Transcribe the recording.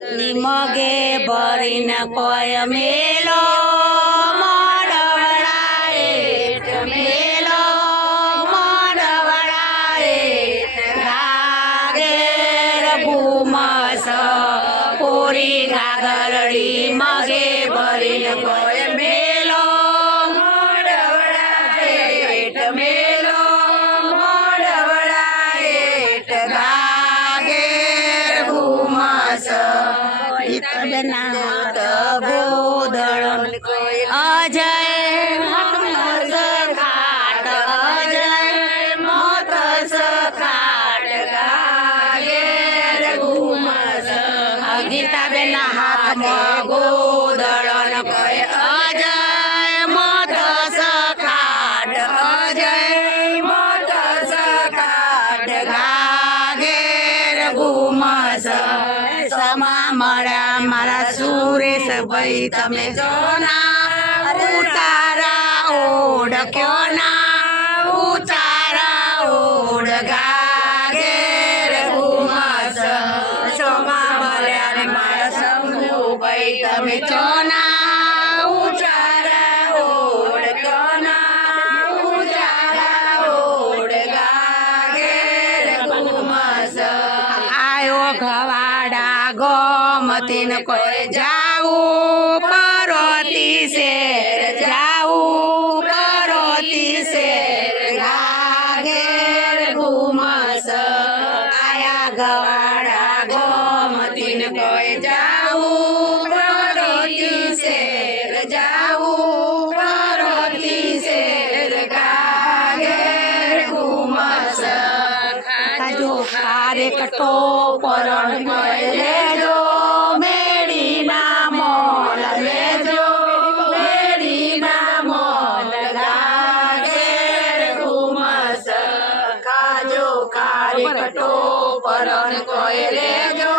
निमगे भरीन कोय मेलो मडवळाएट मेलो मडवळाएट घागेर घुमस पोरी घागरडी मगे भरीन कोय मेलो मडवळाएट मेलो मडवळाएट घागेर घुमस गोदळ अजय मतस खाट अजय मतस खाट गागेर घुमस गीताबेन हाथમાં गोदळन कहे अजय मतस खाट अजय मतस खाट गागेर घुमस समा मळ्या मारा सुरेश भाई तमे जोना उतारा ओढक्यो ना उतारा ओढ गागेर घुमस समा मळ्या मारा समू भाई तमे जोना उतारा ओढक्यो ना उतारा ओढ गागेर घुमस आयो घवाडा गमतीन कोई जाऊ परोती शेर जाऊ परोती शेर घागेर घुमस आया गवाडा गमतीन कोई जाऊ परोती शेर जाऊ परोती शेर घागेर घुमस जो कारे कटो परण लेजो मेडीना मोल लेजो मेडीना मोल गागेर घुमस काजो कारे कटो परण कोई लेजो